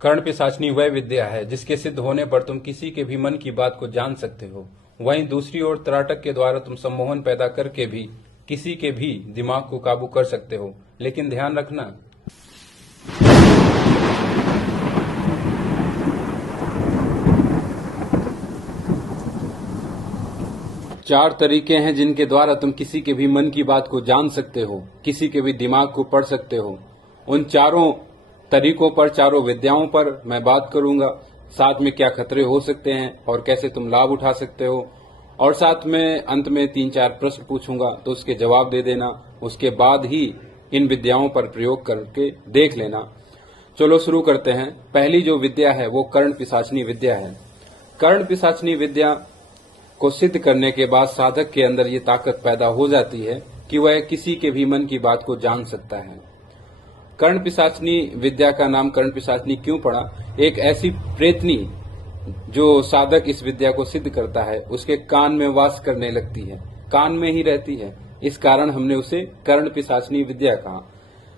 कर्ण पिशाचनी वह विद्या है जिसके सिद्ध होने पर तुम किसी के भी मन की बात को जान सकते हो। वहीं दूसरी ओर त्राटक के द्वारा तुम सम्मोहन पैदा करके भी किसी के भी दिमाग को काबू कर सकते हो। लेकिन ध्यान रखना, चार तरीके हैं जिनके द्वारा तुम किसी के भी मन की बात को जान सकते हो, किसी के भी दिमाग को पढ़ सकते हो। उन चारों तरीकों पर, चारों विद्याओं पर मैं बात करूंगा। साथ में क्या खतरे हो सकते हैं और कैसे तुम लाभ उठा सकते हो, और साथ में अंत में 3-4 प्रश्न पूछूंगा, तो उसके जवाब दे देना। उसके बाद ही इन विद्याओं पर प्रयोग करके देख लेना। चलो शुरू करते हैं। पहली जो विद्या है वो कर्ण पिशाचनी विद्या है। कर्ण पिशाचनी विद्या को सिद्ध करने के बाद साधक के अंदर ये ताकत पैदा हो जाती है कि वह किसी के भी मन की बात को जान सकता है। कर्ण पिशाचनी विद्या का नाम कर्ण पिशाचनी क्यों पड़ा? एक ऐसी प्रेतनी जो साधक इस विद्या को सिद्ध करता है उसके कान में वास करने लगती है, कान में ही रहती है। इस कारण हमने उसे कर्ण पिशाचनी विद्या कहा।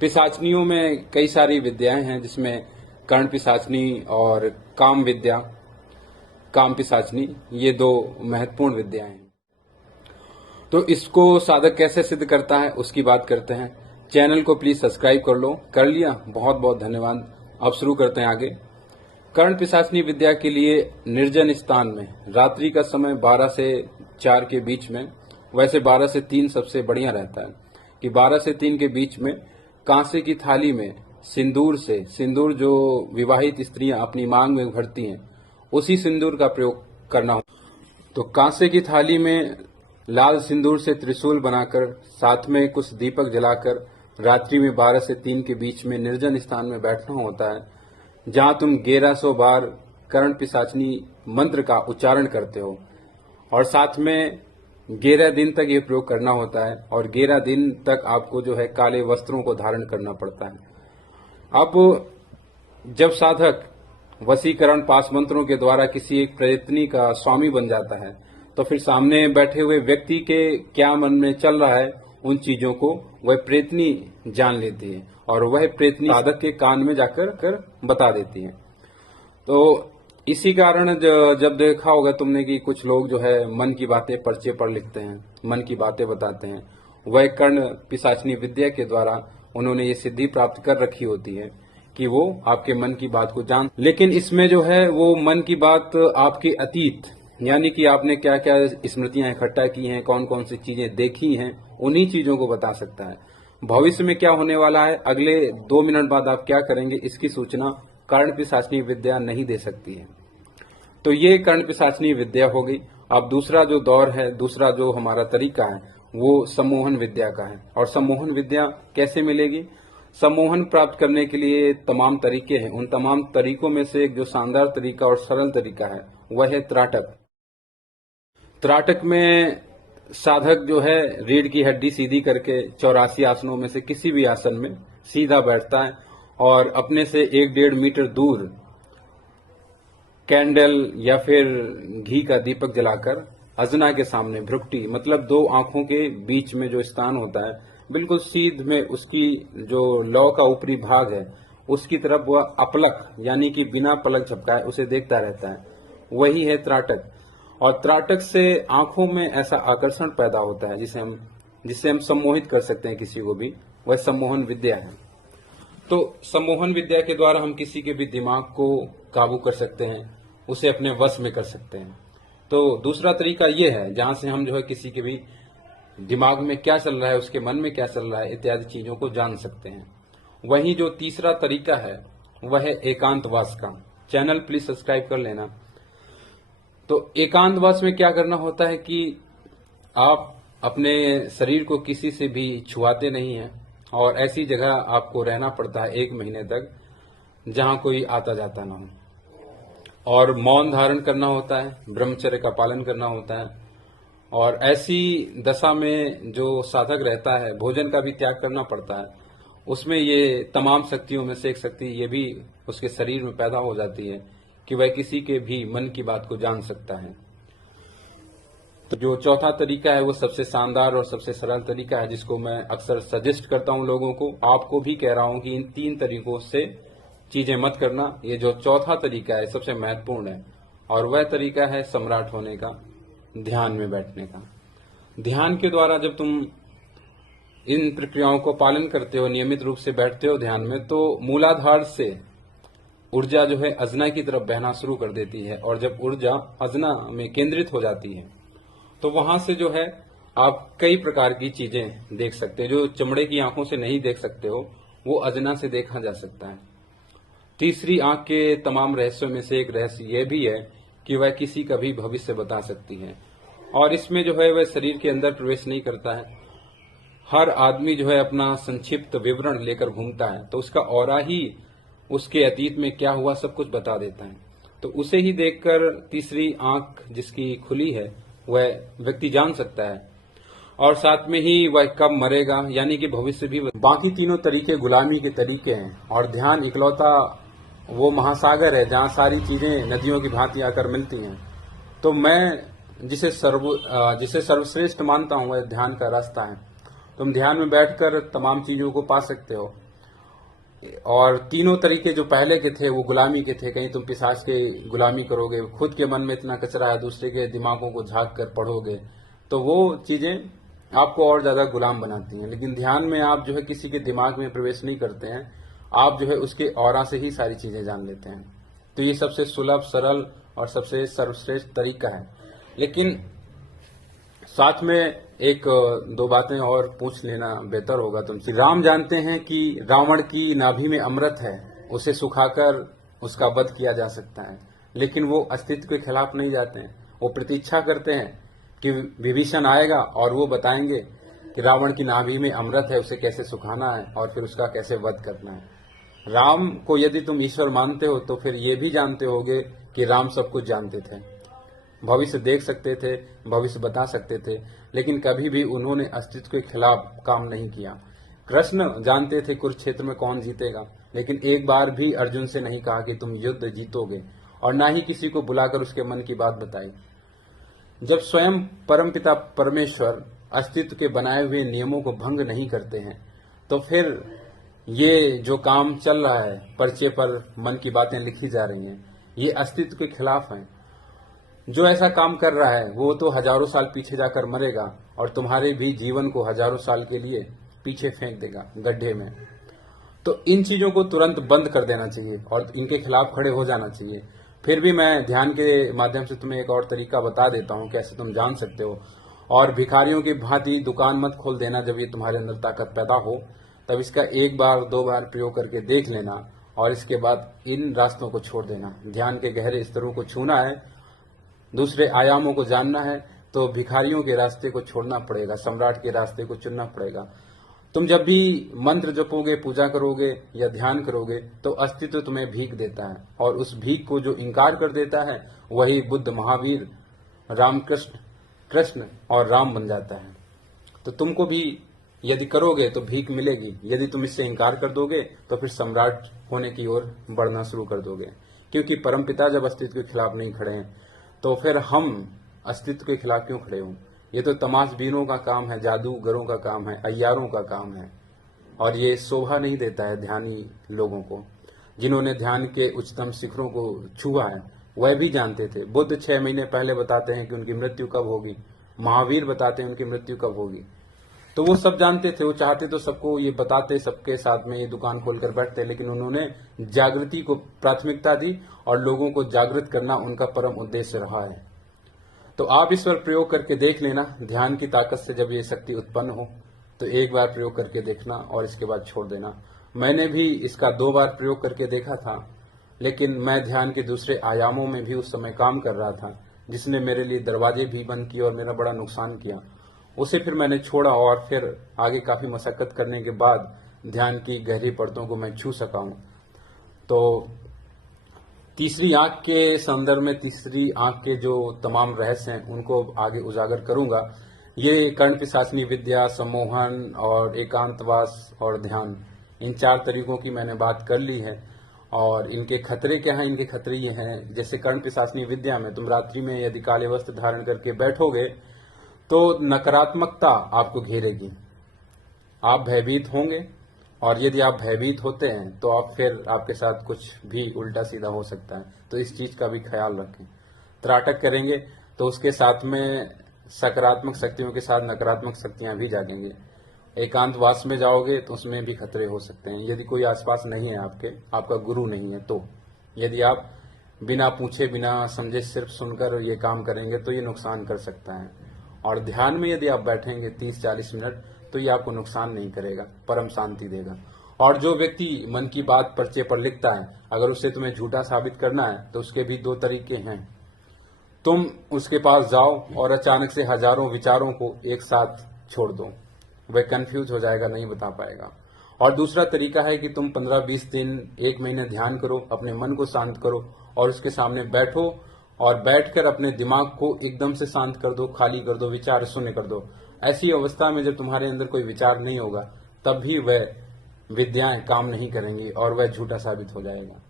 पिशाचनियों में कई सारी विद्याएं हैं, जिसमें कर्ण पिशाचनी और काम विद्या, काम पिशाचनी, ये 2 महत्वपूर्ण विद्याएं हैं। तो इसको साधक कैसे सिद्ध करता है उसकी बात करते हैं। चैनल को प्लीज सब्सक्राइब कर लो। कर लिया? बहुत बहुत धन्यवाद। अब शुरू करते हैं आगे। कर्ण पिशाचनी विद्या के लिए निर्जन स्थान में रात्रि का समय 12 से 4 के बीच में, वैसे 12 से 3 सबसे बढ़िया रहता है, कि 12 से 3 के बीच में कांसे की थाली में सिंदूर जो विवाहित स्त्रियां अपनी मांग में भरती हैं, उसी सिंदूर का प्रयोग करना हो। तो कांसे की थाली में लाल सिंदूर से त्रिशूल बनाकर, साथ में कुछ दीपक जलाकर रात्रि में 12 से 3 के बीच में निर्जन स्थान में बैठना होता है, जहां तुम 1100 बार कर्ण पिशाचनी मंत्र का उच्चारण करते हो। और साथ में 11 दिन तक ये प्रयोग करना होता है, और 11 दिन तक आपको जो है काले वस्त्रों को धारण करना पड़ता है। अब जब साधक वशीकरण पास मंत्रों के द्वारा किसी एक प्रेतनी का स्वामी बन जाता है, तो फिर सामने बैठे हुए व्यक्ति के क्या मन में चल रहा है, उन चीजों को वह प्रेतनी जान लेती है, और वह प्रेतनी साधक के कान में जाकर बता देती है। तो इसी कारण जब देखा होगा तुमने कि कुछ लोग जो है मन की बातें पर्चे पर लिखते हैं, मन की बातें बताते हैं, वह कर्ण पिशाचनी विद्या के द्वारा उन्होंने ये सिद्धि प्राप्त कर रखी होती है कि वो आपके मन की बात को जान। लेकिन इसमें जो है वो मन की बात आपके अतीत, यानी कि आपने क्या क्या स्मृतियां इकट्ठा की हैं, कौन कौन सी चीजें देखी हैं, उन्हीं चीजों को बता सकता है। भविष्य में क्या होने वाला है, अगले 2 मिनट बाद आप क्या करेंगे, इसकी सूचना कर्ण पिशाचनी विद्या नहीं दे सकती है। तो ये कर्ण पिशाचनी विद्या हो गई। अब दूसरा जो दौर है, दूसरा जो हमारा तरीका है, वो सम्मोहन विद्या का है। और सम्मोहन विद्या कैसे मिलेगी? सम्मोहन प्राप्त करने के लिए तमाम तरीके हैं। उन तमाम तरीकों में से एक जो शानदार तरीका और सरल तरीका है वह है त्राटक। त्राटक में साधक जो है रीढ़ की हड्डी सीधी करके 84 आसनों में से किसी भी आसन में सीधा बैठता है, और अपने से 1-1.5 मीटर दूर कैंडल या फिर घी का दीपक जलाकर अजना के सामने, भ्रुकुटी मतलब 2 आंखों के बीच में जो स्थान होता है, बिल्कुल सीध में उसकी जो लौ का ऊपरी भाग है उसकी तरफ वह अपलक यानी कि बिना पलक झपकाए उसे देखता रहता है, वही है त्राटक। और त्राटक से आंखों में ऐसा आकर्षण पैदा होता है जिससे हम सम्मोहित कर सकते हैं किसी को भी, वह सम्मोहन विद्या है। तो सम्मोहन विद्या के द्वारा हम किसी के भी दिमाग को काबू कर सकते हैं, उसे अपने वश में कर सकते हैं। तो दूसरा तरीका यह है जहां से हम जो है किसी के भी दिमाग में क्या चल रहा है, उसके मन में क्या चल रहा है, इत्यादि चीजों को जान सकते हैं। वहीं जो तीसरा तरीका है वह है एकांतवास का। चैनल प्लीज सब्सक्राइब कर लेना। तो एकांतवास में क्या करना होता है कि आप अपने शरीर को किसी से भी छुआते नहीं हैं, और ऐसी जगह आपको रहना पड़ता है 1 महीने तक जहां कोई आता जाता ना हो, और मौन धारण करना होता है, ब्रह्मचर्य का पालन करना होता है। और ऐसी दशा में जो साधक रहता है भोजन का भी त्याग करना पड़ता है। उसमें ये तमाम शक्तियों में से एक शक्ति ये भी उसके शरीर में पैदा हो जाती है कि वह किसी के भी मन की बात को जान सकता है। तो जो चौथा तरीका है वो सबसे शानदार और सबसे सरल तरीका है, जिसको मैं अक्सर सजेस्ट करता हूं लोगों को, आपको भी कह रहा हूं कि इन 3 तरीकों से चीजें मत करना। ये जो चौथा तरीका है सबसे महत्वपूर्ण है, और वह तरीका है सम्राट होने का, ध्यान में बैठने का। ध्यान के द्वारा जब तुम इन प्रक्रियाओं को पालन करते हो, नियमित रूप से बैठते हो ध्यान में, तो मूलाधार से ऊर्जा जो है अजना की तरफ बहना शुरू कर देती है, और जब ऊर्जा अजना में केंद्रित हो जाती है तो वहां से जो है आप कई प्रकार की चीजें देख सकते हैं। जो चमड़े की आंखों से नहीं देख सकते हो वो अजना से देखा जा सकता है। तीसरी आंख के तमाम रहस्यों में से एक रहस्य यह भी है कि वह किसी का भी भविष्य बता सकती है, और इसमें जो है वह शरीर के अंदर प्रवेश नहीं करता है। हर आदमी जो है अपना संक्षिप्त विवरण लेकर घूमता है, तो उसका ऑरा ही उसके अतीत में क्या हुआ सब कुछ बता देता है। तो उसे ही देखकर तीसरी आंख जिसकी खुली है वह व्यक्ति जान सकता है, और साथ में ही वह कब मरेगा यानी कि भविष्य भी। बाकी तीनों तरीके गुलामी के तरीके हैं, और ध्यान इकलौता वो महासागर है जहां सारी चीजें नदियों की भांति आकर मिलती हैं। तो मैं जिसे सर्वश्रेष्ठ मानता हूं वह ध्यान का रास्ता है। तुम ध्यान में बैठकर तमाम चीजों को पा सकते हो, और तीनों तरीके जो पहले के थे वो गुलामी के थे। कहीं तुम पिशाच के गुलामी करोगे, खुद के मन में इतना कचरा है, दूसरे के दिमागों को झांक कर पढ़ोगे, तो वो चीजें आपको और ज्यादा गुलाम बनाती हैं। लेकिन ध्यान में आप जो है किसी के दिमाग में प्रवेश नहीं करते हैं, आप जो है उसके ऑरा से ही सारी चीजें जान लेते हैं। तो ये सबसे सुलभ, सरल और सबसे सर्वश्रेष्ठ तरीका है। लेकिन साथ में एक दो बातें और पूछ लेना बेहतर होगा तुमसे। राम जानते हैं कि रावण की नाभि में अमृत है, उसे सुखाकर उसका वध किया जा सकता है, लेकिन वो अस्तित्व के खिलाफ नहीं जाते हैं। वो प्रतीक्षा करते हैं कि विभीषण आएगा और वो बताएंगे कि रावण की नाभि में अमृत है, उसे कैसे सुखाना है और फिर उसका कैसे वध करना है। राम को यदि तुम ईश्वर मानते हो तो फिर ये भी जानते होगे कि राम सब कुछ जानते थे, भविष्य देख सकते थे, भविष्य बता सकते थे, लेकिन कभी भी उन्होंने अस्तित्व के खिलाफ काम नहीं किया। कृष्ण जानते थे कुरुक्षेत्र में कौन जीतेगा, लेकिन एक बार भी अर्जुन से नहीं कहा कि तुम युद्ध जीतोगे, और न ही किसी को बुलाकर उसके मन की बात बताई। जब स्वयं परमपिता परमेश्वर अस्तित्व के बनाए हुए नियमों को भंग नहीं करते हैं, तो फिर ये जो काम चल रहा है, पर्चे पर मन की बातें लिखी जा रही हैं, ये अस्तित्व के खिलाफ हैं। जो ऐसा काम कर रहा है वो तो हजारों साल पीछे जाकर मरेगा, और तुम्हारे भी जीवन को हजारों साल के लिए पीछे फेंक देगा गड्ढे में। तो इन चीजों को तुरंत बंद कर देना चाहिए और इनके खिलाफ खड़े हो जाना चाहिए। फिर भी मैं ध्यान के माध्यम से तुम्हें एक और तरीका बता देता हूँ कैसे तुम जान सकते हो। और भिखारियों की भांति दुकान मत खोल देना जब ये तुम्हारे अंदर ताकत पैदा हो, तब इसका एक बार दो बार प्रयोग करके देख लेना, और इसके बाद इन रास्तों को छोड़ देना। ध्यान के गहरे स्तरों को छूना है, दूसरे आयामों को जानना है, तो भिखारियों के रास्ते को छोड़ना पड़ेगा, सम्राट के रास्ते को चुनना पड़ेगा। तुम जब भी मंत्र जपोगे, पूजा करोगे या ध्यान करोगे, तो अस्तित्व तुम्हें भीख देता है, और उस भीख को जो इंकार कर देता है वही बुद्ध, महावीर, रामकृष्ण, कृष्ण और राम बन जाता है। तो तुमको भी यदि करोगे तो भीख मिलेगी, यदि तुम इससे इंकार कर दोगे तो फिर सम्राट होने की ओर बढ़ना शुरू कर दोगे। क्योंकि परमपिता जब अस्तित्व के खिलाफ नहीं खड़े हैं, तो फिर हम अस्तित्व के खिलाफ क्यों खड़े हों? ये तो तमाशबीनों का काम है, जादूगरों का काम है, अय्यारों का काम है, और ये शोभा नहीं देता है ध्यानी लोगों को। जिन्होंने ध्यान के उच्चतम शिखरों को छुआ है वह भी जानते थे। बुद्ध 6 महीने पहले बताते हैं कि उनकी मृत्यु कब होगी, महावीर बताते हैं उनकी मृत्यु कब होगी। तो वो सब जानते थे, वो चाहते तो सबको ये बताते, सबके साथ में ये दुकान खोलकर बैठते, लेकिन उन्होंने जागृति को प्राथमिकता दी, और लोगों को जागृत करना उनका परम उद्देश्य रहा है। तो आप इस पर प्रयोग करके देख लेना। ध्यान की ताकत से जब ये शक्ति उत्पन्न हो तो एक बार प्रयोग करके देखना और इसके बाद छोड़ देना। मैंने भी इसका 2 बार प्रयोग करके देखा था, लेकिन मैं ध्यान के दूसरे आयामों में भी उस समय काम कर रहा था, जिसने मेरे लिए दरवाजे भी बंद किए और मेरा बड़ा नुकसान किया। उसे फिर मैंने छोड़ा, और फिर आगे काफी मशक्कत करने के बाद ध्यान की गहरी परतों को मैं छू सका हूं। तो तीसरी आंख के संदर्भ में तीसरी आंख के जो तमाम रहस्य हैं उनको आगे उजागर करूंगा। ये कर्ण पिशाचनी विद्या, सम्मोहन और एकांतवास और ध्यान, इन 4 तरीकों की मैंने बात कर ली है। और इनके खतरे क्या हैं? इनके खतरे ये हैं, जैसे कर्ण पिशाचनी विद्या में तुम रात्रि में यदि काले वस्त्र धारण करके बैठोगे तो नकारात्मकता आपको घेरेगी, आप भयभीत होंगे और यदि आप भयभीत होते हैं तो आप फिर आपके साथ कुछ भी उल्टा सीधा हो सकता है, तो इस चीज का भी ख्याल रखें। त्राटक करेंगे तो उसके साथ में सकारात्मक शक्तियों के साथ नकारात्मक शक्तियां भी जागेंगे। एकांतवास में जाओगे तो उसमें भी खतरे हो सकते हैं, यदि कोई आसपास नहीं है आपका गुरु नहीं है तो। यदि आप बिना पूछे बिना समझे सिर्फ सुनकर ये काम करेंगे तो ये नुकसान कर सकता है। और ध्यान में यदि आप बैठेंगे 30-40 मिनट तो ये आपको नुकसान नहीं करेगा, परम शांति देगा। और जो व्यक्ति मन की बात पर्चे पर लिखता है, अगर उसे तुम्हें झूठा साबित करना है तो उसके भी 2 तरीके हैं। तुम उसके पास जाओ और अचानक से हजारों विचारों को एक साथ छोड़ दो, वह कंफ्यूज हो जाएगा, नहीं बता पाएगा। और दूसरा तरीका है कि तुम 15-20 दिन 1 महीने ध्यान करो, अपने मन को शांत करो और उसके सामने बैठो और बैठकर अपने दिमाग को एकदम से शांत कर दो, खाली कर दो, विचार शून्य कर दो। ऐसी अवस्था में जब तुम्हारे अंदर कोई विचार नहीं होगा तब भी वह विद्याएं काम नहीं करेंगी और वह झूठा साबित हो जाएगा।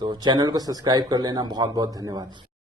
तो चैनल को सब्सक्राइब कर लेना। बहुत बहुत धन्यवाद।